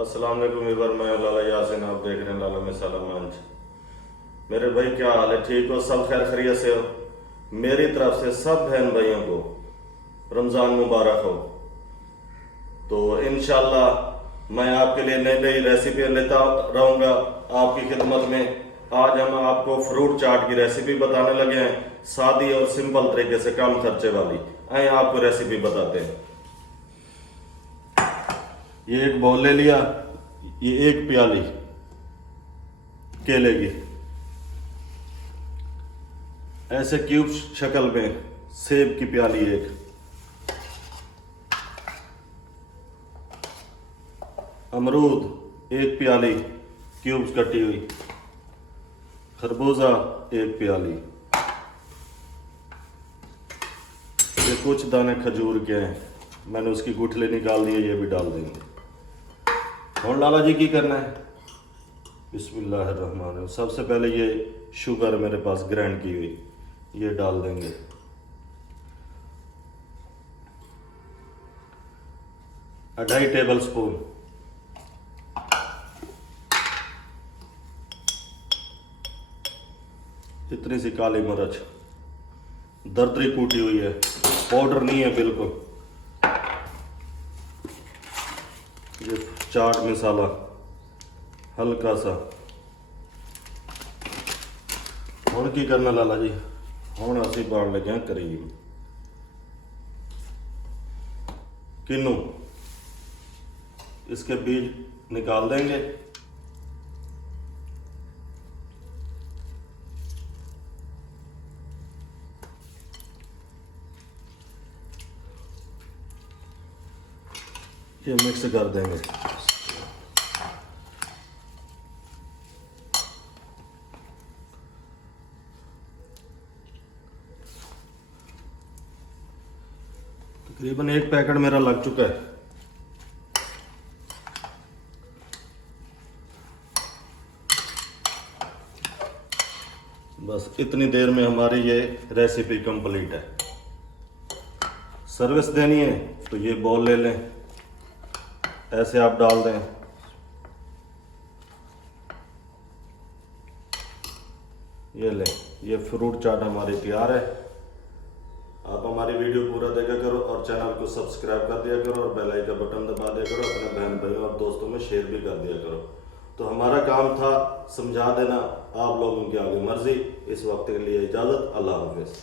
अस्सलाम वालेकुम व्यूअर, मैं लाला यासिन, आप देख रहे हैं लाला मिसाला मंच। मेरे भाई क्या हाल है? ठीक हो? सब खैर खैरियत से हो? मेरी तरफ से सब बहन भाइयों को रमज़ान मुबारक हो। तो इंशाल्लाह मैं आपके लिए नई नई रेसिपी लेता रहूँगा आपकी खिदमत में। आज हम आपको फ्रूट चाट की रेसिपी बताने लगे हैं, सादी और सिंपल तरीके से, कम खर्चे वाली। आए आपको रेसिपी बताते हैं। ये एक बाउल ले लिया, ये एक प्याली केले की ऐसे क्यूब शक्ल में, सेब की प्याली एक, अमरूद एक प्याली क्यूब्स कटी हुई, खरबूजा एक प्याली, ये कुछ दाने खजूर के हैं, मैंने उसकी गुठली निकाल दी है, ये भी डाल देंगे। और लाला जी की करना है, बिस्मिल्लाहिर्रहमानिर्रहीम। सबसे पहले ये शुगर मेरे पास ग्राइंड की हुई, ये डाल देंगे। अढ़ाई टेबल स्पून इतनी सी काली मिर्च, दरदरी कूटी हुई है, पाउडर नहीं है बिल्कुल। ये चाट मसाला हल्का सा। हुण की करना लाला जी? हुण असीं पाउण लगे हैं करीब किन्नू, इसके बीज निकाल देंगे। ये मिक्स कर देंगे। तकरीबन एक पैकेट मेरा लग चुका है। बस इतनी देर में हमारी ये रेसिपी कंप्लीट है। सर्विस देनी है तो ये बॉल ले लें, ऐसे आप डाल दें। ये लें, ये फ्रूट चाट हमारी तैयार है। आप हमारी वीडियो पूरा देखा करो और चैनल को सब्सक्राइब कर दिया करो और बेल आइकन बटन दबा दिया करो। अपने बहन भाइयों और दोस्तों में शेयर भी कर दिया करो। तो हमारा काम था समझा देना, आप लोगों की आगे मर्जी। इस वक्त के लिए इजाज़त, अल्लाह हाफिज़।